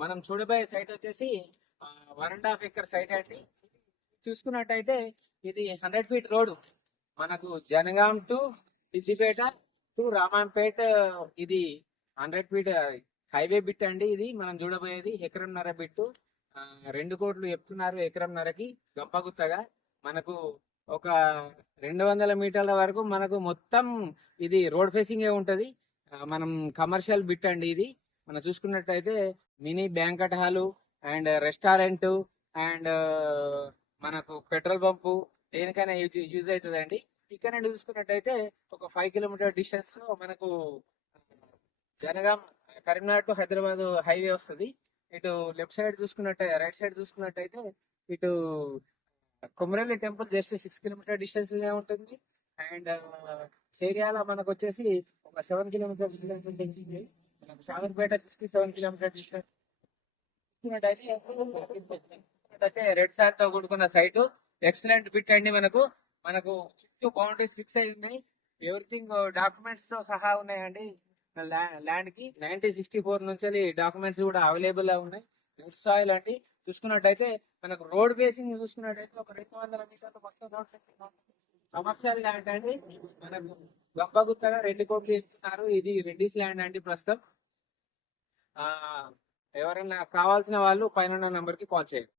మనం చూడబోయే సైట్ వచ్చేసి 1.5 ఎకర్ సైట్ అండి. చూసుకున్నట్టయితే ఇది 100 ఫీట్ రోడ్. మనకు జనగాం టు సిద్దిపేట టు రామాంపేట. ఇది 100 ఫీట్ హైవే బిట్ అండి. ఇది మనం చూడబోయేది ఎకరంన్నర బిట్టు. 2 కోట్లు చెప్తున్నారు ఎకరంన్నరకి గంపగుత్తగా. మనకు ఒక 200 మీటర్ల వరకు మనకు మొత్తం ఇది రోడ్ ఫేసింగ్ ఉంటది. మనం కమర్షియల్ బిట్ అండి ఇది. మనం చూసుకున్నట్టయితే mini banquet hall and restaurant and మనకు పెట్రోల్ పంపు దేనికైనా యూజ్ అవుతుందండి. ఇక్కడ నుండి చూసుకున్నట్టయితే ఒక 5 కిలోమీటర్ డిస్టెన్స్ లో మనకు జనగాం కరీంనగర్ టు హైదరాబాద్ హైవే వస్తుంది. ఇటు లెఫ్ట్ సైడ్ చూసుకున్నట్టయితే రైట్ సైడ్ చూసుకున్నట్టయితే ఇటు Komaralli temple just 6 kilometre distance ఉంటుంది. అండ్ చేర్యాల మనకు వచ్చేసి ఒక 7 కిలోమీటర్ డిస్టెన్స్ ఉంటుంది. Shamirpet 67 kilometre distance. అయితే రెడ్ సార్ తో కూడుకున్న సైట్ ఎక్సలెంట్ బిట్ అండి. మనకు మనకు చుట్టూ బౌండరీస్ ఫిక్స్ అయి ఉన్నాయి. ఎవ్రీథింగ్ డాక్యుమెంట్స్ తో సహా ఉన్నాయండి. ల్యాండ్ కి 1964 నుంచి డాక్యుమెంట్స్ కూడా అవైలబుల్ ఉన్నాయి. రెడ్ సాయిల్ అండి. చూసుకున్నట్టయితే మనకు రోడ్ బేసింగ్ చూసుకున్నట్టయితే ఒక 200 మీటర్లు మొత్తం రోడ్ బేసింగ్ కమర్షియల్ ల్యాండ్ అండి. మనకు గంపగుత్తగా 2 కోట్లు ఇస్తున్నారు. ఇది రెడ్డిస్ ల్యాండ్ అండి ప్రస్తుతం. ఆ ఎవరైనా కావాల్సిన వాళ్ళు పైన నంబర్ కి కాల్ చేయండి.